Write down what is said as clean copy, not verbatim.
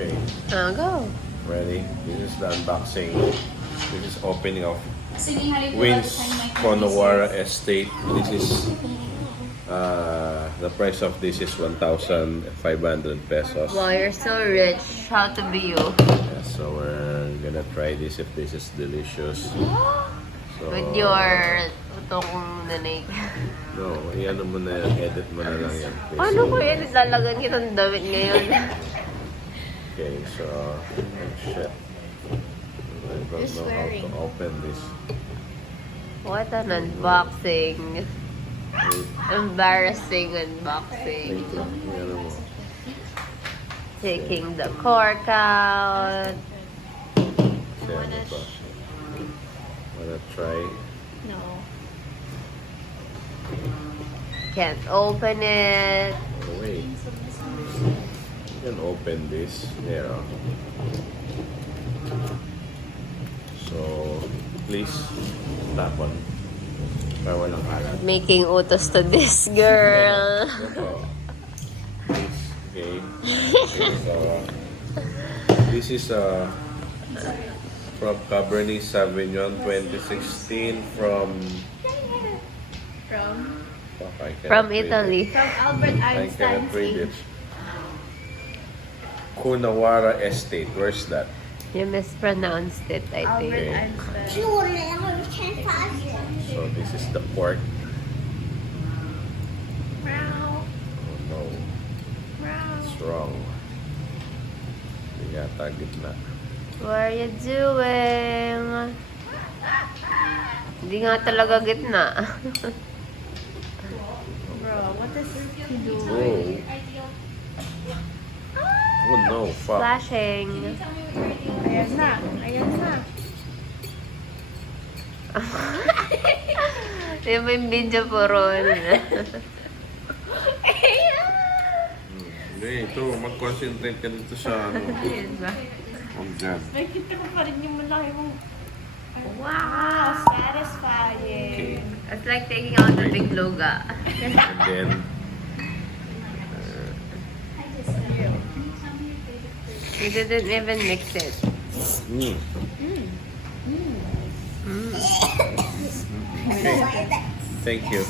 Okay, Go. ready? This is the unboxing. This is opening of Sige, halika Wins sign my Conowara Estate. This is the price of this is 1,500 pesos. Wow, you're so rich. How to be you? Yeah, so we're gonna try this if this is delicious. So, With your utong nanay. No, iyan mo na yan. Edit mo na lang yan. please. Paano ko yan? Lalagan kitang damit ngayon. Okay, so shit. I don't You're know how swearing. to open this. What an unboxing. Wait, Embarrassing wait unboxing. lang. Ano mo? Taking the cork out. Kasi ano ba? Wanna try? No. Can't open it. Oh, wait. You can open this. There. Oh. So, please tap on. Para walang kalat. Making utos to this girl. Please. Okay. Okay, so, this is from Cabernet Sauvignon 2016 from Fuck, I cannot From read Italy. From Albert it. I Einstein. cannot read it. Conowara Estate. Where's that? You mispronounced it, I Albert think. Einstein. So this is the pork. Meow. Oh no, Meow. it's wrong. Hindi yata gitna. What are you doing? Hindi nga talaga gitna. Bro, what is he doing? Oh no, fuck. Flashing. Ayan na. Ayan na. Yung may video po ron. Hindi, ito, mag-concentrate ka dito sa ano. Huwag dyan. Nakikita ko pa rin yung malaki mong... Wow, Okay. satisfying. It's like taking out a big loga. And then, You didn't even mix it. mm. Mm. Okay. Thank you.